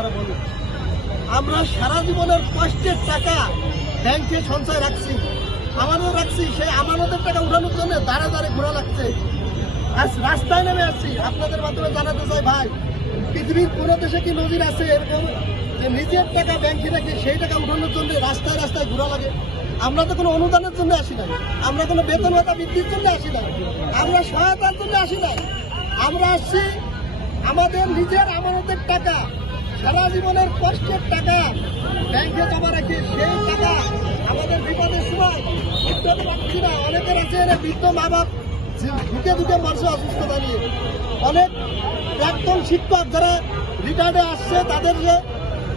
আপনারা বলুন? আমরা সারা জীবনের কষ্টের টাকা ব্যাংকে সঞ্চয় রাখছি, আমাদের রাখছি, সেই আমানতের টাকা উঠানোর জন্য দাঁড়ে দাঁড়ে ঘোরা লাগছে। আজ রাস্তায় নেমে আসছি, আপনাদের মাধ্যমে জানাতে চাই ভাই, পৃথিবীর কোনো দেশে কি নজির আছে এরকম যে নিজের টাকা ব্যাংকে রেখে সেই টাকা উঠানোর জন্য রাস্তায় রাস্তায় ঘোরা লাগে? আমরা তো কোনো অনুদানের জন্য আসি নাই, আমরা কোনো বেতন ভাতা বৃদ্ধির জন্য আসি নাই, আমরা সহায়তার জন্য আসি নাই। আমরা আসছি আমাদের নিজের আমানতের টাকা, সারা জীবনের কষ্টের টাকা ব্যাংকে জমা রাখি, সেই টাকা আমাদের বিপদের সময় উঠাতে পারছি না। অনেকের আছে বৃদ্ধ মা বাপ ঢুকে ঢুকে মারছে অসুস্থতা নিয়ে। অনেক প্রাক্তন শিক্ষক যারা রিটায়ার্ডে আসছে তাদের যে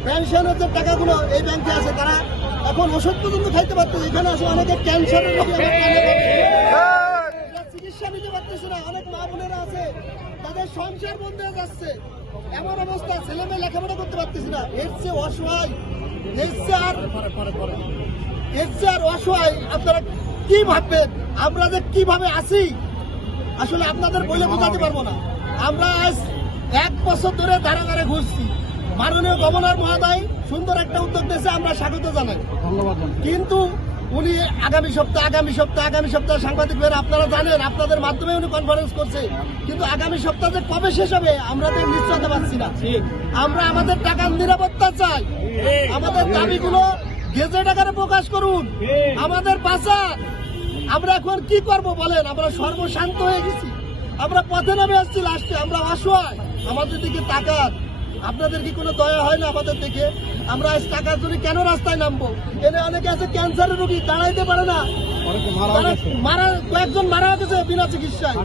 পেনশনের যে টাকাগুলো এই ব্যাংকে আছে, তারা এখন ওষুধ পর্যন্ত খাইতে পারতেছে। এখানে আছে অনেকে ক্যান্সারের চিকিৎসা নিতে পারতেছে না। অনেক মা বোনেরা আছে তাদের সংসার বন্ধ হয়ে যাচ্ছে, এমন অবস্থা, ছেলে মেয়ে লেখাপড়া করতে পারতেছে না। এর চেয়ে অসহায়, এর চেয়ে আর অসহায় আপনারা কি ভাববেন? আমরা যে কিভাবে আছি আসলে আপনাদের বলে বোঝাতে পারবো না। আমরা আজ 1 বছর ধরে দাঁড়া দাঁড়ে ঘুরছি। মাননীয় গভর্নর মহোদয় সুন্দর একটা উদ্যোগ দিয়েছে, আমরা স্বাগত জানাই। ধন্যবাদ। কিন্তু উনি আগামী সপ্তাহে সাংবাদিক ভাইরা আপনারা জানেন, আপনাদের মাধ্যমে উনি কনফারেন্স করছে, কিন্তু আগামী সপ্তাহে কবে শেষ হবে আমরা তো নিশ্চয়তা পাচ্ছি না। আমরা আমাদের টাকার নিরাপত্তা চাই, আমাদের দাবিগুলো গেজেট আকারে প্রকাশ করুন, আমাদের বাঁচান। আমরা এখন কি করব বলেন? আমরা সর্বশান্ত হয়ে গেছি, আমরা পথে নামে আসছি, লাস্টে আমরা অসহায়। আমাদের দিকে তাকান, আপনাদের কি কোনো দয়া হয় না আমাদের দিকে? আমরা আজ টাকার জন্য কেন রাস্তায় নামবো? এনে অনেকে আছে ক্যান্সারের রোগী, দাঁড়াইতে পারে না, কয়েকজন মারা গেছে বিনা চিকিৎসায়,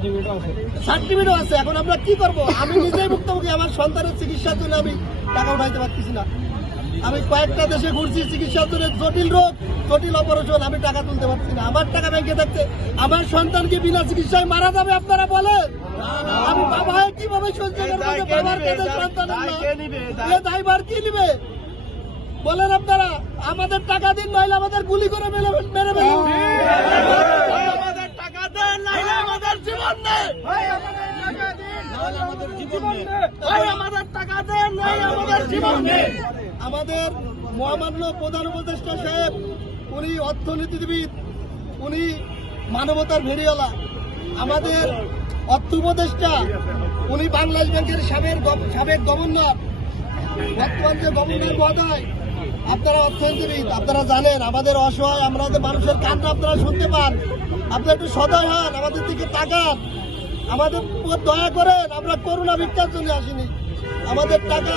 সার্টিফিকেটও আছে। এখন আমরা কি করব? আমি নিজেই ভুক্তভোগী, আমার সন্তানের চিকিৎসার জন্য আমি টাকা উঠাইতে পারতেছি না। আমি কয়েকটা দেশে ঘুরছি চিকিৎসার জন্য, জটিল রোগ, জটিল অপারেশন, আমি টাকা তুলতে পারছি না। আমার টাকা ব্যাংকে থাকতে আমার সন্তানকে বিনা চিকিৎসায় মারা যাবে, আপনারা বলেন? আমি বাবা হয়ে কিভাবে সহ্য করবো? বাবার কাছে সন্তানের দায়ভার কি নিবে বলেন আপনারা? আমাদের টাকা দিন, নইলে আমাদের গুলি করে মেরে ফেলুন। আমাদের টাকা দেন, নইলে আমাদের জীবন নেই। আমাদের মহামান্য প্রধান উপদেষ্টা সাহেব, উনি অর্থনীতিবিদ, উনি মানবতার ভেরিওয়ালা। আমাদের অর্থ উপদেষ্টা, উনি বাংলাদেশ ব্যাংকের সাবেক গভর্নর, বর্তমান যে গভর্নর মহোদয়। আপনারা অর্থনীতিবিদ, আপনারা জানেন আমাদের অসহায়, আমাদের মানুষের কান্না আপনারা শুনতে পান। আপনারা একটু সদয় হন, আমাদের দিকে তাকান, আমাদের দয়া করেন। আমরা করুণা ভিক্ষার জন্য আসিনি, আমাদের টাকা